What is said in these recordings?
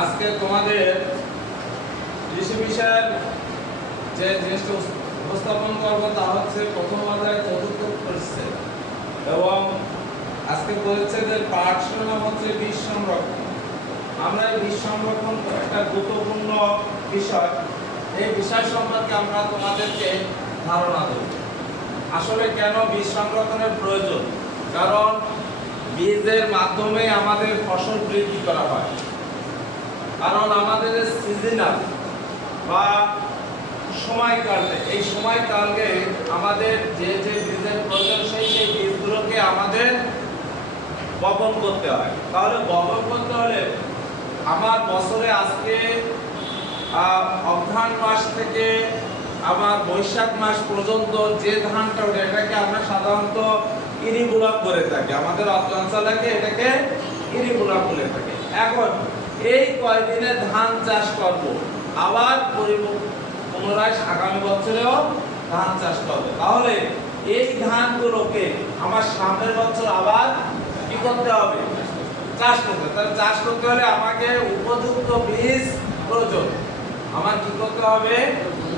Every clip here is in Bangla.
আজকে তোমাদের কৃষি বিষয়ের যে জিনিসটা উপস্থাপন করবো তা হচ্ছে প্রথম অধ্যায় চতুর্থ পরিচ্ছেদ এবং আজকে পরিচ্ছেদের পাঠ শিরোনাম হচ্ছে বীজ সংরক্ষণ। আমরা এই বীজ সংরক্ষণ একটা গুরুত্বপূর্ণ বিষয়, এই বিষয় সম্পর্কে আমরা তোমাদেরকে ধারণা দেব। আসলে কেন বীজ সংরক্ষণের প্রয়োজন? কারণ বীজের মাধ্যমে আমাদের ফসল বৃদ্ধি করা হয়। কারণ আমাদের সিজনাল বা সময়কালে, এই সময়কালকে আমাদের যে যে বীজের প্রয়োজন সেই বীজগুলোকে আমাদের বপন করতে হয়। তাহলে বপন করতে হলে আমার বছরে আজকে অঘ্রাণ মাস থেকে আমার বৈশাখ মাস পর্যন্ত যে ধানটা ওঠে এটাকে আমরা সাধারণত ইরিবুলা করে থাকি, আমাদের অঞ্চলে এটাকে ইরিবুলা বলে থাকি। এখন এই কয়দিনে ধান চাষ করব, আবার পুনরায় আগামী বছরেও ধান চাষ করব। তাহলে এই ধানগুলোকে আমার সামনের বছর আবার কি করতে হবে? চাষ করতে। তাহলে চাষ করতে হলে আমাকে উপযুক্ত বীজ প্রয়োজন। আমার কি করতে হবে?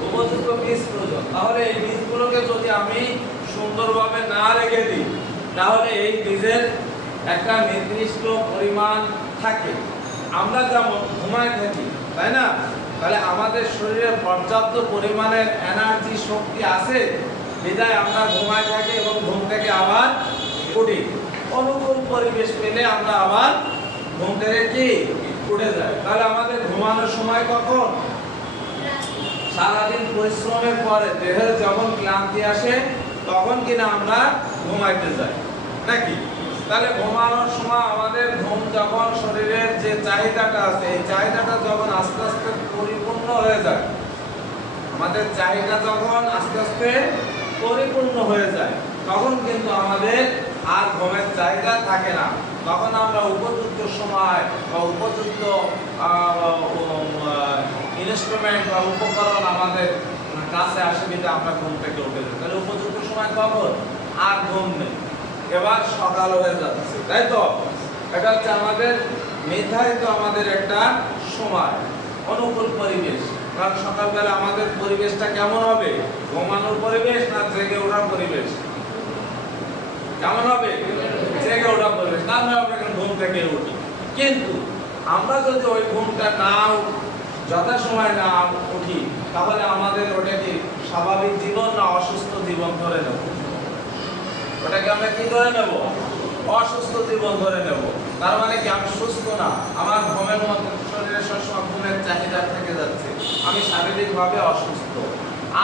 উপযুক্ত বীজ প্রয়োজন। তাহলে এই বীজগুলোকে যদি আমি সুন্দরভাবে না রেখে দিই তাহলে এই বীজের একটা নির্দিষ্ট পরিমাণ থাকে। আমরা যেমন ঘুমায় থাকি, তাই না? তাহলে আমাদের শরীরে পর্যাপ্ত পরিমাণের এনার্জি শক্তি আছে, বিধায় আমরা ঘুমায় থাকি এবং ঘুম থেকে আবার উঠি। অনুকূল পরিবেশ পেলে আমরা আবার ঘুম থেকে কি উঠে যাই। তাহলে আমাদের ঘুমানোর সময় কখন? সারাদিন পরিশ্রমের পরে দেহের যখন ক্লান্তি আসে তখন কিনা আমরা ঘুমাইতে যাই, নাকি? তাহলে ঘুমানোর সময় আমাদের ঘুম যখন শরীরের যে চাহিদাটা আছে এই চাহিদাটা যখন আস্তে আস্তে পরিপূর্ণ হয়ে যায়, আমাদের চাহিদা যখন আস্তে আস্তে পরিপূর্ণ হয়ে যায় তখন কিন্তু আমাদের আর ঘুমের চাহিদা থাকে না। তখন আমরা উপযুক্ত সময় বা উপযুক্ত ইনস্ট্রুমেন্ট বা উপকরণ আমাদের কাছে আসে, কিন্তু আমরা ঘুম থেকে উঠে যাই। তাহলে উপযুক্ত সময় কখন? আর ঘুম নেই, এবার সকাল হয়ে যাচ্ছে, তাই তো? এটা হচ্ছে আমাদের নির্ধারিত আমাদের একটা সময়, অনুকূল পরিবেশ। কারণ সকালবেলা আমাদের পরিবেশটা কেমন হবে? ঘুমানোর পরিবেশ না জেগে ওঠার পরিবেশ? কেমন হবে? জেগে ওঠার পরিবেশ। না আমরা ঘুম থেকে উঠি, কিন্তু আমরা যদি ওই ঘুমটা না যথাসময় না উঠি তাহলে আমাদের ওটা কি স্বাভাবিক জীবন না অসুস্থ জীবন ধরে নেব? ওটাকে আমরা কি ধরে নেব? অসুস্থ জীবন ধরে নেব। তার মানে কি আমি সুস্থ না, আমার ঘুমের মধ্যে শরীরে সবসময় ঘুমের চাহিদা থেকে যাচ্ছে, আমি শারীরিকভাবে অসুস্থ।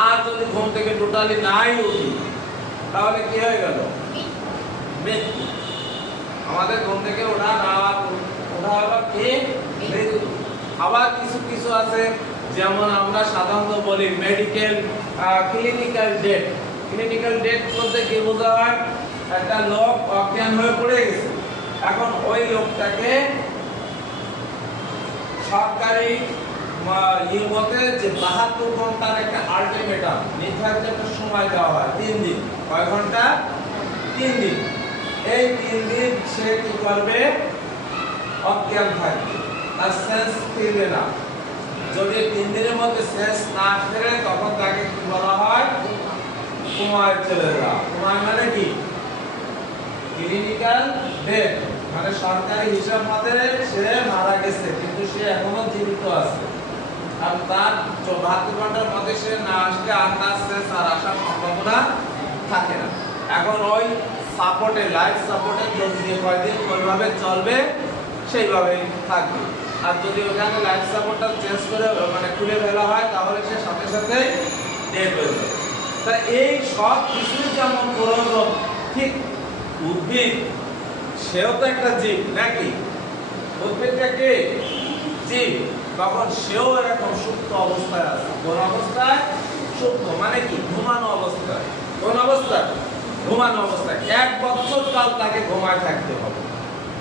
আর যদি ঘুম থেকে টোটালি নাই উঠি তাহলে কি হয়ে গেল? মৃত্যু। আমাদের ঘুম থেকে ওঠা না ওঠা হলো কি? মৃত্যু। আবার কিছু কিছু আছে, যেমন আমরা সাধারণত বলি medical clinical death. Clinical death বলতে কি বোঝা হয়? একটা লোক অজ্ঞান হয়ে পড়ে গেছে, এখন ওই লোকটাকে সরকারি ইউতে যে 72 ঘন্টার একটা আলটিমেটাম নির্ধারিত একটা সময় দেওয়া হয়, 3 দিন। কয় ঘন্টা? 3 দিন। এই 3 দিন সে কি করবে? অজ্ঞান থাকবে, তার সেন্স ফিরবে না। যদি 3 দিনের মধ্যে সেন্স না ফেরে তখন তাকে কি বলা হয়? কোমায় চলে যাওয়া। কোমায় মানে কি? ক্লিনিক্যাল ডেথ, মানে সরকারি হিসাব মতে সে মারা গেছে কিন্তু সে এখনো জীবিত আছে, আর তার 72 ঘন্টার মধ্যে সে না আসলে আর তার সেন্স আর আসার সম্ভাবনা থাকে না। এখন ওই সাপোর্টে, লাইফ সাপোর্টে যে কয়দিন ওইভাবে চলবে সেইভাবে থাকবে। আর যদি ওখানে লাইফ সাপোর্টটা চেঞ্জ করে মানে খুলে ফেলা হয় তাহলে সে সাথে সাথে ডেথ হয়ে যাবে। তা এই সব কিছুই যেমন প্রয়োজন, ঠিক উদ্ভিদ সেও তো একটা জীব, নাকি? উদ্ভিদটা কি জীব, তখন সেও এরকম সুপ্ত অবস্থায় আছে। কোন অবস্থায়? সুপ্ত মানে কি? ঘুমানো অবস্থায়। কোন অবস্থায়? ঘুমানো অবস্থায়। 1 বছর কাল তাকে ঘুমায় থাকতে হবে।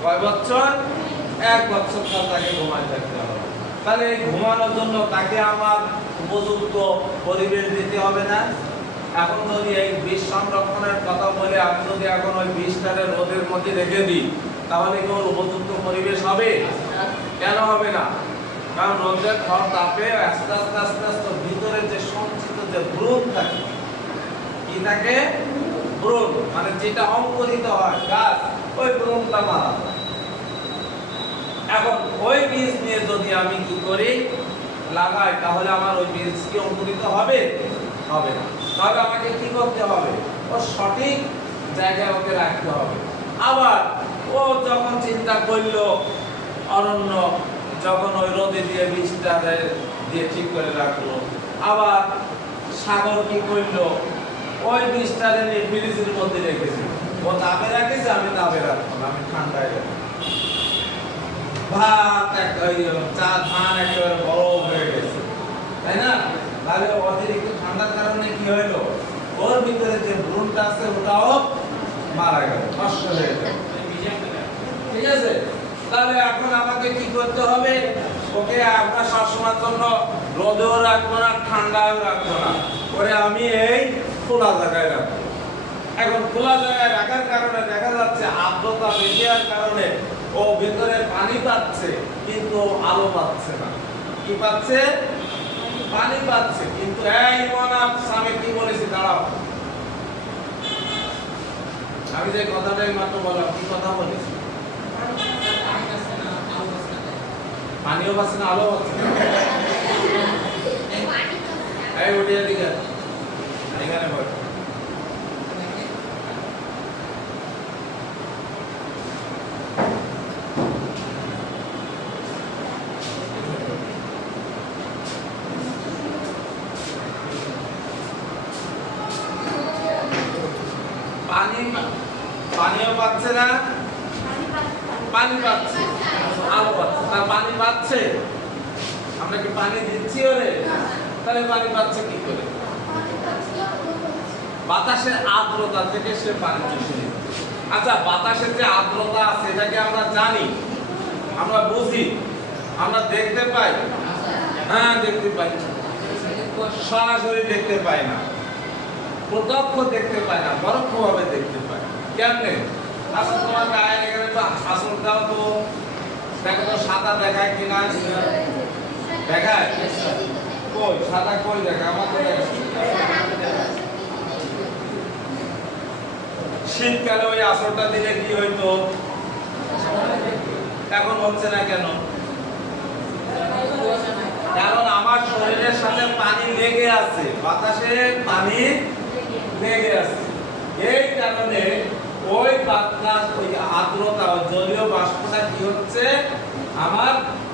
কয় বছর? 1 বছর কাল তাকে ঘুমায় থাকতে হবে। তাহলে ঘুমানোর জন্য তাকে আমার উপযুক্ত পরিবেশ দিতে হবে না? এখন যদি এই বীজ সংরক্ষণের কথা বলে আমি যদি এখন ওই বীজটাকে রোদের মধ্যে রেখে দিই তাহলে কি ওর উপযুক্ত পরিবেশ হবে? কেন হবে না? কারণ রোদের তাপে আস্তে আস্তে আস্তে আস্তে ভিতরে যে সঞ্চিত যে ব্রণ থাকে, কি থাকে? ব্রণ, মানে যেটা অঙ্কুরিত হয় গাছ, ওই ব্রণটা মারা যায়। এখন ওই বীজ নিয়ে যদি আমি কি করি, লাগাই, তাহলে আমার ওই বীজ কি অঙ্কুরিত হবে? হবে না। তাহলে আমাকে কি করতে হবে? ও সঠিক জায়গায় ওকে রাখতে হবে। আবার ও যখন চিন্তা করলো, অরণ্য যখন ওই রোদে দিয়ে বীজটা দিয়ে ঠিক করে রাখলো, আবার সাগর কি করলো, ওই বীজটা নিয়ে ফ্রিজের মধ্যে রেখেছে। ও তাপে রাখেছে, আমি তাপে রাখবো না, আমি ঠান্ডায় রাখবো। ভাত চা ধান একেবারে বরফ হয়ে গেছে, তাই না? তাহলে অতিরিক্ত ঠান্ডার কারণে কি হইলো, ওর ভিতরে যে ব্রণটা আছে ওটাও মারা গেল, নষ্ট হয়ে গেল। ঠিক আছে? তাহলে এখন আমাকে কি করতে হবে? ওকে আমরা সবসময়ের জন্য রোদেও রাখবো না, ঠান্ডায়ও রাখবো না, ওরে আমি এই খোলা জায়গায় রাখবো। এখন খোলা জায়গায় রাখার কারণে দেখা যাচ্ছে আর্দ্রতা বেশি হওয়ার কারণে ও ভিতরে পানি পাচ্ছে, কিন্তু আলো পাচ্ছে না। কি পাচ্ছে? পানি পাচ্ছে, কিন্তু এই মনা আমি কি বলেছি, দাঁড়াও, আমি যে কথাটাই মাত্র বললাম, কি কথা বলেছি? পানিও পাচ্ছে না, আলো পাচ্ছে না। এই উঠিয়ে দিকে এখানে বল। পানিও পাচ্ছে না, পানি পাচ্ছে, আলো পাচ্ছে। তার পানি পাচ্ছে, আমরা কি পানি দিচ্ছি ওরে? তাহলে পানি পাচ্ছে কি করে? বাতাসের আর্দ্রতা থেকে সে পানি চুষে নিচ্ছে। আচ্ছা, বাতাসের যে আর্দ্রতা আছে এটাকে আমরা জানি, আমরা বুঝি, আমরা দেখতে পাই। হ্যাঁ, দেখতে পাই, সরাসরি দেখতে পাই না, প্রত্যক্ষ দেখতে পাই না, পরোক্ষভাবে দেখতে পাই। কেমনে? আসল তোমার গায়ে এখানে তো আসল দাও তো, দেখো তো সাদা দেখায় কিনা? দেখায়? কই সাদা কই দেখায়? আমাকে শীতকালে ওই আসলটা দিলে কি হইতো? এখন হচ্ছে না কেন? কারণ আমার শরীরের সাথে পানি লেগে আছে, বাতাসে পানি লেগে আছে। এই কারণে ওই বাতাস, ওই আর্দ্রতা, জলীয় বাষ্পটা কি হচ্ছে আমার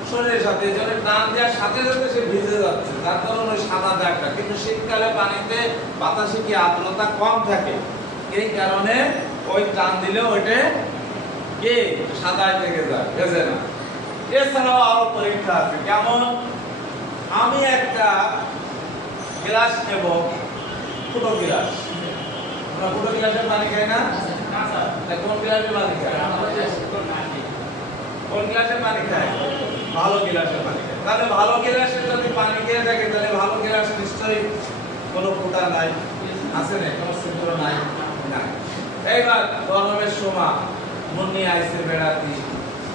শরীরের সাথে, যেন টান দেওয়ার সাথে সাথে সে ভিজে যাচ্ছে, তার কারণে ওই সাদা দাগটা। কিন্তু শীতকালে পানিতে বাতাসে কি আর্দ্রতা কম থাকে, এই কারণে ওই টান দিলে ওইটা কি সাদায় থেকে যায়, ভেজে না। এছাড়াও আরো পরীক্ষা আছে। কেমন? আমি একটা গ্লাস নেব, ছোট গ্লাস, আমরা ছোট গ্লাসে পানি খাই না? কোন গ্লাসে পানি খাই? কোন গ্লাসে পানি খাই? ভালো গ্লাসে পানি খাই। তাহলে ভালো গ্লাসে যদি পানি খেয়ে থাকে, তাহলে ভালো গ্লাস নিশ্চয়ই কোনো ফুটা নাই, আছে না? কোনো ছিদ্র নাই, না। এইবার গরমের সময় মুন্নি আইসে বেড়াতি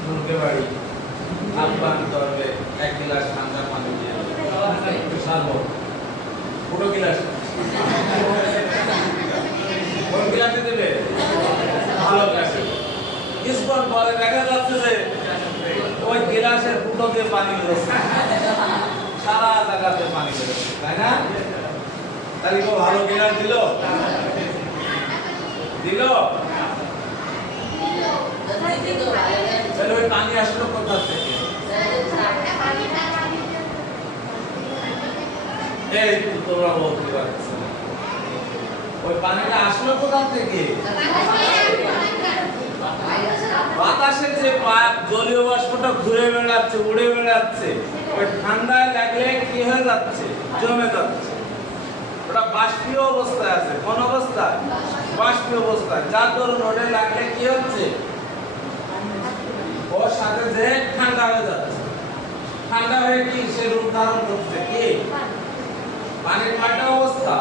মুরগে বাড়ি, আলবানি করবে, এক গ্লাস ঠান্ডা পানি দিয়ে সারবো, পুরো গ্লাস। কোন গ্লাসে দেবে? ভালো গ্লাসে। কিছুক্ষণ পরে দেখা যাচ্ছে যে ওই গ্লাসের ফুটো দিয়ে পানি বেরোচ্ছে, সারা জায়গাতে পানি বেরোচ্ছে, তাই না? তাহলে কেউ ভালো গ্লাস দিল? দিল? তাহলে ওই পানি আসলো কোথা থেকে? এই তোমরা বলতে পারছো, ওই পানিটা আসলো কোথা থেকে? বাতাসের যে জলীয় বাষ্পটা ঘুরে বেড়াচ্ছে, উড়ে বেড়াচ্ছে, ওই ঠান্ডায় লাগলে কি হয়ে যাচ্ছে? জমে যাচ্ছে। ওটা বাষ্পীয় অবস্থায় আছে। কোন অবস্থায়? বাষ্পীয় অবস্থায়। যার দরুন ওটা লাগলে কি হচ্ছে? ওর সাথে যে ঠান্ডা হয়ে যাচ্ছে, ঠান্ডা হয়ে কি সে রূপ ধারণ করছে? কি পানির কয়টা অবস্থা?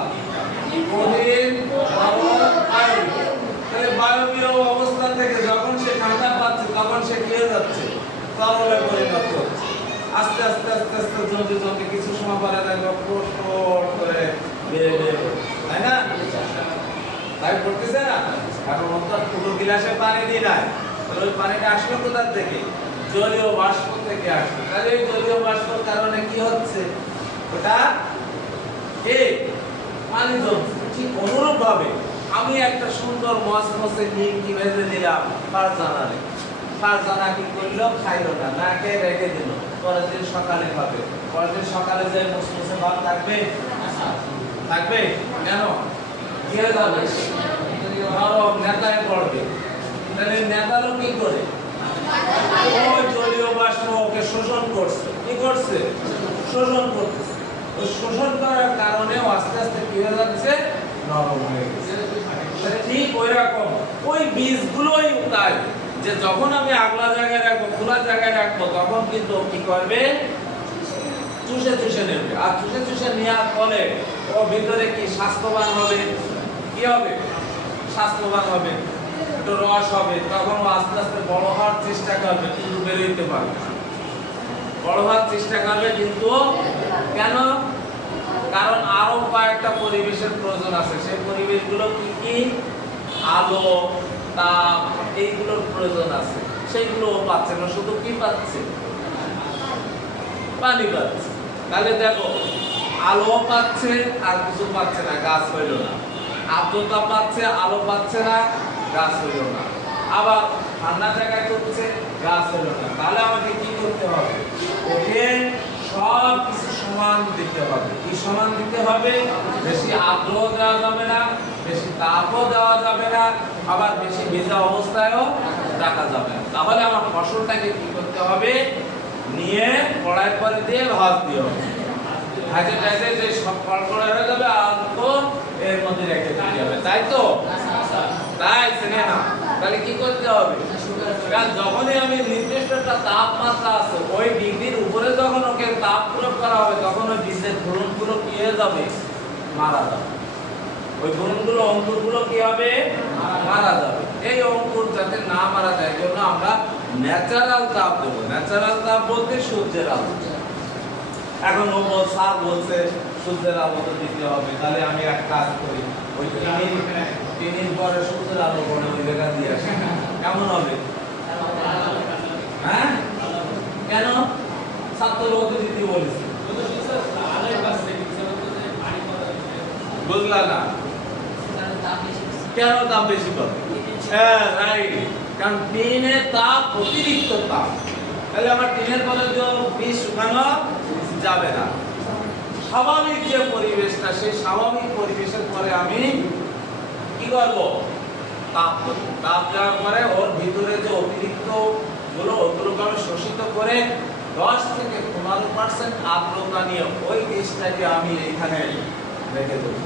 কঠিন, তরল, বায়বীয়। তাহলে বায়বীয় অবস্থা থেকে যখন সে ঠান্ডা পাচ্ছে, তখন সে কি হয়ে যাচ্ছে? তরলে পরিণত হচ্ছে। আস্তে আস্তে আস্তে আস্তে জলদি জলদি কিছু সময় পরে দেখবে প্রস্ফুট করে বেড়ে বেড়ে পড়ছে। তাই না? তাই পড়তেছে না? এখন অন্তত পুরো গিলাসে পানি দিই নাই, তাহলে ওই পানিটা আসলো কোথা থেকে? জলীয় বাষ্প থেকে আসলো। তাহলে এই জলীয় বাষ্পের কারণে কি হচ্ছে? ওটা কি পানি জমছে। ঠিক অনুরূপ ভাবে আমি একটা সুন্দর মসমসে নিমকি ভেজে দিলাম ফারজানারে, ফারজানা কি করলো? খাইলো না, না খেয়ে রেখে দিল। পরের দিন সকালে খাবে, পরের দিন সকালে যে মসমসে ভাত থাকবে? থাকবে। কেন? কি হয়ে যাবে? নরম নেতায় পড়বে। তাহলে নেতারও কি করে? ওই জলীয় বাষ্প ওকে শোষণ করছে। কি করছে? শোষণ করতেছে। ওই শোষণ করার কারণে আস্তে আস্তে কি হয়ে যাচ্ছে? নরম হয়ে গেছে। ঠিক ওই রকম ওই বীজগুলোই তাই যে যখন আমি আগলা জায়গায় রাখবো, খোলা জায়গায় রাখবো, তখন কিন্তু কি করবে? চুষে চুষে নেবে। আর চুষে চুষে নেওয়ার ফলে ও ভিতরে কি স্বাস্থ্যবান হবে? কি হবে? স্বাস্থ্যবান হবে, একটু রস হবে। তখন ও আস্তে আস্তে বড় হওয়ার চেষ্টা করবে, কিন্তু বেরোইতে পারবে না। বড় হওয়ার চেষ্টা করবে কিন্তু কেন? কারণ আরো কয়েকটা পরিবেশের প্রয়োজন আছে। সেই পরিবেশগুলো কি কি? আলো, তাপ, এইগুলোর প্রয়োজন আছে। সেইগুলো পাচ্ছে না, শুধু কি পাচ্ছে? পানি পাচ্ছে। তাহলে দেখো, আলো পাচ্ছে আর কিছু পাচ্ছে না, গাছ হইল না। আর্দ্রতা পাচ্ছে, আলো পাচ্ছে না, গাছ হইল না। আবার ঠান্ডা জায়গায় করছে, গাছ হইল না। তাহলে আমাকে কি করতে হবে? ওকে সব কিছু সমান দিতে হবে। কি সমান দিতে হবে? বেশি আর্দ্র দেওয়া যাবে না, বেশি তাপও দেওয়া যাবে না, আবার বেশি ভেজা অবস্থায়ও রাখা যাবে না। তাহলে আমার ফসলটাকে কি করতে হবে? নিয়ে কড়াই পরে দিয়ে ভাজ দিও। ভাজে টাজে যে সব কড়কড়া হয়ে যাবে, আর তো এর মধ্যে রেখে দিতে হবে। তাই তো? তাই স্নেহা, তাহলে কি করতে হবে? কারণ যখনই আমি নির্দিষ্ট একটা তাপমাত্রা আছে, ওই ডিগ্রির উপরে যখন ওকে তাপ প্রয়োগ করা হবে, তখন ওই বীজের ভ্রূণগুলো কি হয়ে যাবে? মারা যাবে। ওই ভ্রূণগুলো, অঙ্কুরগুলো কি হবে? মারা যাবে। এই অঙ্কুর যাতে না মারা যায়, জন্য আমরা ন্যাচারাল তাপ দেবো। ন্যাচারাল তাপ বলতে সূর্যের আলো। এখন ও স্যার বলছে সূর্যের আলো তো দিতে হবে, তাহলে আমি এক কাজ করি, ওই 3 দিন পরে সূর্যের আলো পড়ে ওই জায়গা দিয়ে আসি। কেমন হবে? হ্যাঁ? কেন? ছাত্র লোক দিতে বলেছে, বুঝলা না? কেন দাম বেশি পাবে? হ্যাঁ, রাইট। কারণ টিনের তাপ অতিরিক্ত তাপ। তাহলে আমার টিনের পরে বীজ শুকানো যাবে না। স্বাভাবিক যে পরিবেশটা, সেই স্বাভাবিক পরিবেশের পরে আমি কি করব? তাপ দেব। তাপ দেওয়ার পরে ওর ভিতরে যে অতিরিক্ত গুলো, ওগুলোকে আমি শোষিত করে 10 থেকে 15% আর্দ্রতা নিয়ে ওই বীজটাকে আমি এইখানে রেখে দেবো।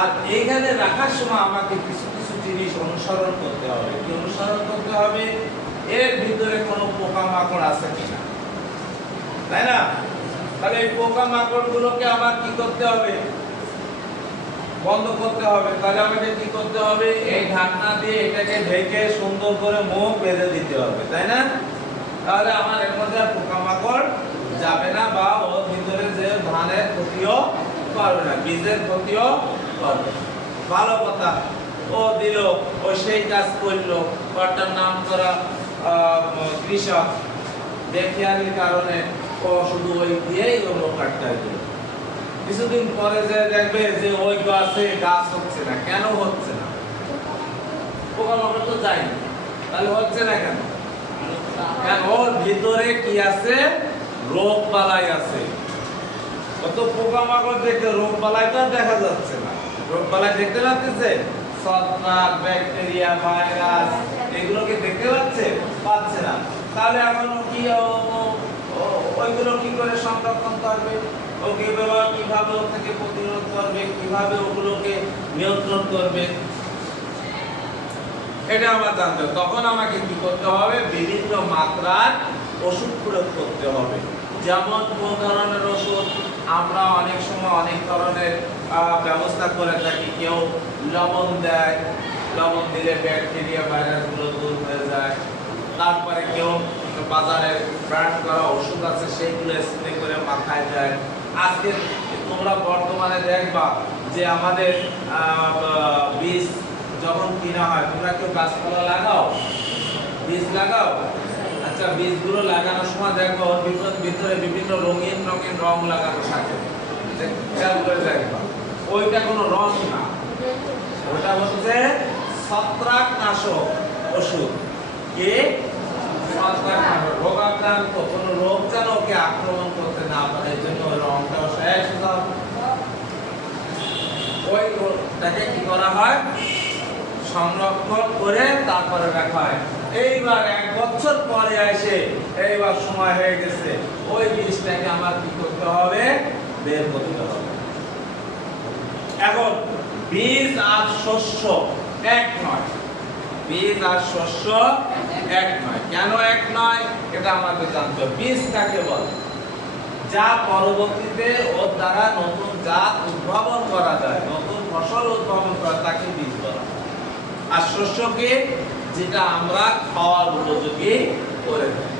আর এইখানে রাখার সময় আমাকে কিছু কিছু জিনিস অনুসরণ করতে হবে। কি অনুসরণ করতে হবে? এর ভিতরে কোনো পোকামাকড় আছে কিনা, তাই না? তাহলে এই পোকামাকড় গুলোকে আমার কি করতে হবে? বন্ধ করতে হবে। তাহলে আমাকে কি করতে হবে? এই ঢাকনা দিয়ে এটাকে ঢেকে সুন্দর করে মুখ বেঁধে দিতে হবে, তাই না? তাহলে আমার এর মধ্যে পোকামাকড় যাবে না, বা ওর ভিতরে যে ধানের ক্ষতিও করবে না, বীজের ক্ষতিও করবে। ভালো কথা। ও দিল, ও সেই কাজ করলো। ওটার নাম করা কৃষক, বেখেয়ালির কারণে ও শুধু ওই দিয়েই ওগুলো কাটতে দিল। কিছুদিন পরে যে দেখবে যে ওই গাছে গাছ হচ্ছে না। কেন হচ্ছে না? পোকামাকড় তো যায়নি। তাহলে হচ্ছে না কেন? কারণ ওর ভিতরে কি আছে? রোগ বালাই আছে। কত পোকামাকড় দেখতে, রোগ বালাই তো দেখা যাচ্ছে না। রোগ বালাই দেখতে পাচ্ছে? ছত্রাক, ব্যাকটেরিয়া, ভাইরাস, এগুলোকে দেখতে পাচ্ছে না। তাহলে এখন কি ওইগুলো কি করে সংরক্ষণ করবে? ওকে কিভাবে ওর থেকে প্রতিরোধ করবে? কিভাবে ওগুলোকে নিয়ন্ত্রণ করবে? এটা আমার জানতে হবে। তখন আমাকে কি করতে হবে? বিভিন্ন মাত্রার ওষুধ প্রয়োগ করতে হবে। যেমন কোন ধরনের ওষুধ? আমরা অনেক সময় অনেক ধরনের ব্যবস্থা করে থাকি। কেউ লবণ দেয়, লবণ দিলে ব্যাকটেরিয়া ভাইরাসগুলো দূর হয়ে যায়। তারপরে কেউ বাজারে ব্র্যান্ড করা ওষুধ আছে সেইগুলো স্প্রে করে মাথায় দেয়। আজকে তোমরা বর্তমানে দেখবা যে আমাদের বীজ যখন কিনা হয়, তোমরা কেউ গাছপালা লাগাও, বীজ লাগাও? আচ্ছা, বীজগুলো লাগানোর সময় দেখো ভিতরে বিভিন্ন রঙিন রঙিন রং লাগানো থাকে, খেয়াল করে দেখবা। ওইটা কোনো রং না, ওটা হচ্ছে ছত্রাকনাশক ওষুধ। কি ছত্রাকনাশক? রোগাক্রান্ত কোনো রোগ যেন ওকে আক্রমণ করতে না পারে, এই জন্য ওই রংটাও শেষ দাও। ওইটাকে কি করা হয়? সংরক্ষণ করে তারপরে রাখা হয়। এইবার 1 বছর পরে এসে এইবার সময় হয়ে গেছে, ওই বীজটাকে আমার কি করতে হবে? বের করতে হবে। এখন বীজ আর শস্য এক নয়, বীজ আর শস্য এক নয়। কেন এক নয় এটা আমাদের জানতে হবে। বীজ কাকে বলে? যা পরবর্তীতে ওর দ্বারা নতুন জাত উদ্ভাবন করা যায়, নতুন ফসল উদ্ভাবন করা, তাকে বীজ বলা। আর শস্যকে যেটা আমরা খাওয়ার উপযোগী করে দেয়।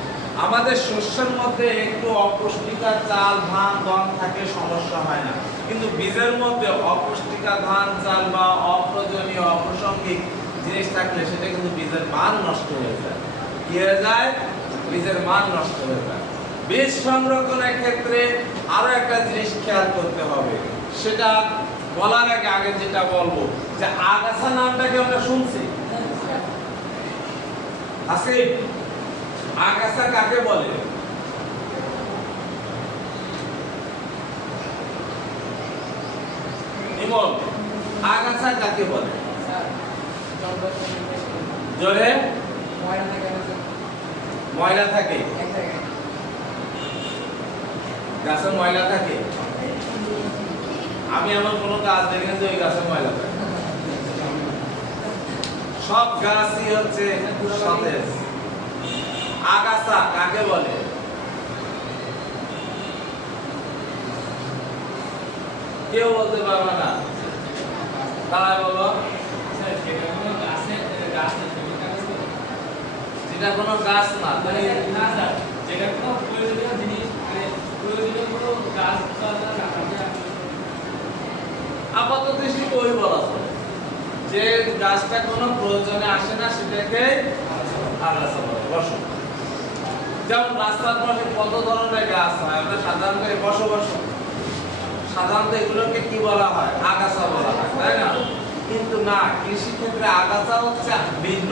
আমাদের শস্যের মধ্যে একটু অপুষ্টিকর চাল, ধান, গম থাকে, সমস্যা হয় না। কিন্তু বীজের মধ্যে অপুষ্টিকর ধান, চাল বা অপ্রয়োজনীয় অপ্রাসঙ্গিক জিনিস থাকলে সেটা কিন্তু বীজের মান নষ্ট হয়ে যায়। কি হয়ে যায়? বীজের মান নষ্ট হয়ে যায়। বীজ সংরক্ষণের ক্ষেত্রে আরো একটা জিনিস খেয়াল করতে হবে। সেটা বলার আগে যেটা বলবো, যে আগাছা নামটাকে আমরা শুনছি, আসিফ, আগাছা কাকে বলে? ইমন, আগাছা কাকে বলে? জোরে। ময়লা থাকে, গাছে ময়লা থাকে। আমি এমন কোন গাছ দেখেছি ওই গাছে ময়লা থাকে? সব গাছই হচ্ছে সতেজ। আগাছা কাকে বলে? কেউ বলতে পারবে না, তাই বলো। যেটা কোনো গাছ না, যেটা কোনো প্রয়োজনীয় জিনিস, প্রয়োজনীয় কোনো গাছ আপাতত দৃষ্টি ওই বলা যায় যে গাছটা কোনো প্রয়োজনে আসে না, সেটাকে আগাছা বলে। বসো, যেমন রাস্তার পাশে কত ধরনের গাছ হয়, আমরা সাধারণত বসবাস সাধারণত এগুলোকে কি বলা হয়? আগাছা বলা হয়, তাই না? কিন্তু না, কৃষি ক্ষেত্রে আগাছা হচ্ছে ভিন্ন।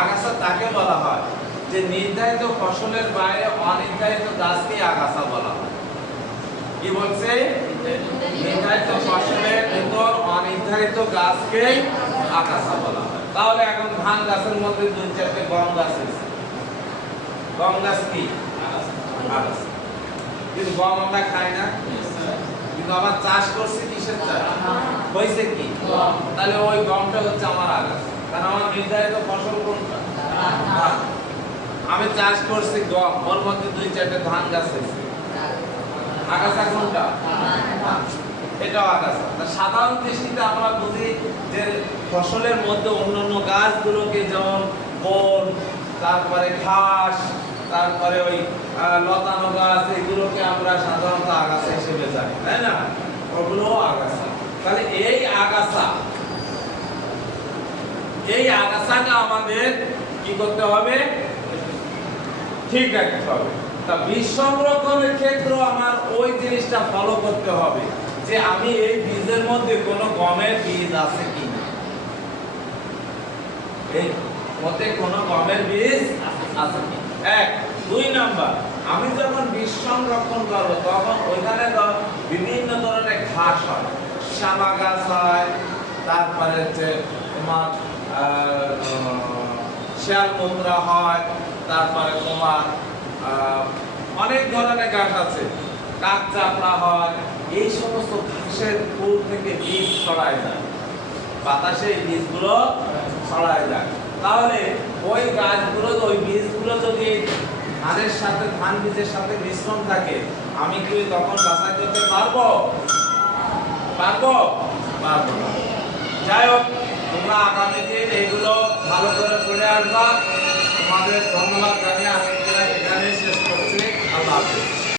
আগাছা তাকে বলা হয় যে নির্ধারিত ফসলের বাইরে অনির্ধারিত গাছকে আগাছা বলা হয়। কি বলছে? নির্ধারিত ফসলের ভিতর অনির্ধারিত গাছকে আগাছা বলা হয়। তাহলে এখন ধান গাছের মধ্যে 2-4টে গম গাছ আছে। গম গাছ কি? আগাছা। কিন্তু গম আমরা খাই না, কিন্তু আমার চাষ করছি কিসের চাষ? হয়েছে কি? তাহলে ওই গমটা হচ্ছে আমার আগাছা, কারণ আমার নির্ধারিত ফসল কোনটা? ধান। আমি চাষ করছি গম, ওর মধ্যে 2-4টে ধান গাছ আছে, আগাছা কোনটা? এটাও আগাছা। সাধারণ দৃষ্টিতে আমরা বুঝি যে ফসলের মধ্যে অন্যান্য গাছগুলোকে, যেমন বন, তারপরে ঘাস, তারপরে ওই লতানো গাছ, এগুলোকে আমরা সাধারণত আগাছা হিসেবে জানি, তাই না? ওগুলো আগাছা। তাহলে এই আগাছাটা আমাদের কি করতে হবে? ঠিক রাখতে হবে। তা বীজ সংরক্ষণের ক্ষেত্রে আমার ওই জিনিসটা ফলো করতে হবে যে আমি এই বীজের মধ্যে কোনো গমের বীজ আছে কিনা, এই মধ্যে কোনো গমের বীজ আছে কি? 1 2 নাম্বার, আমি যখন বীজ সংরক্ষণ করব তখন ওইখানে বিভিন্ন ধরনের ঘাস হয়, শ্যামা গাছ হয়, তারপরে হচ্ছে তোমার শিয়ালমুদ্রা হয়, তারপরে তোমার অনেক ধরনের গাছ আছে, কাঠ চাপড়া হয়। এই সমস্ত ঘাসের ফুল থেকে বীজ ছড়ায় যায়, বাতাসে এই বীজগুলো ছড়ায় যায়। তাহলে ওই গাছগুলো, ওই বীজগুলো যদি ধানের সাথে, ধান বীজের সাথে মিশ্রণ থাকে, আমি কি তখন বাছাই করতে পারবো? পারবো না। যাই হোক, তোমরা আগামী দিন এগুলো ভালো করে পড়ে আসবা। তোমাদের ধন্যবাদ জানিয়ে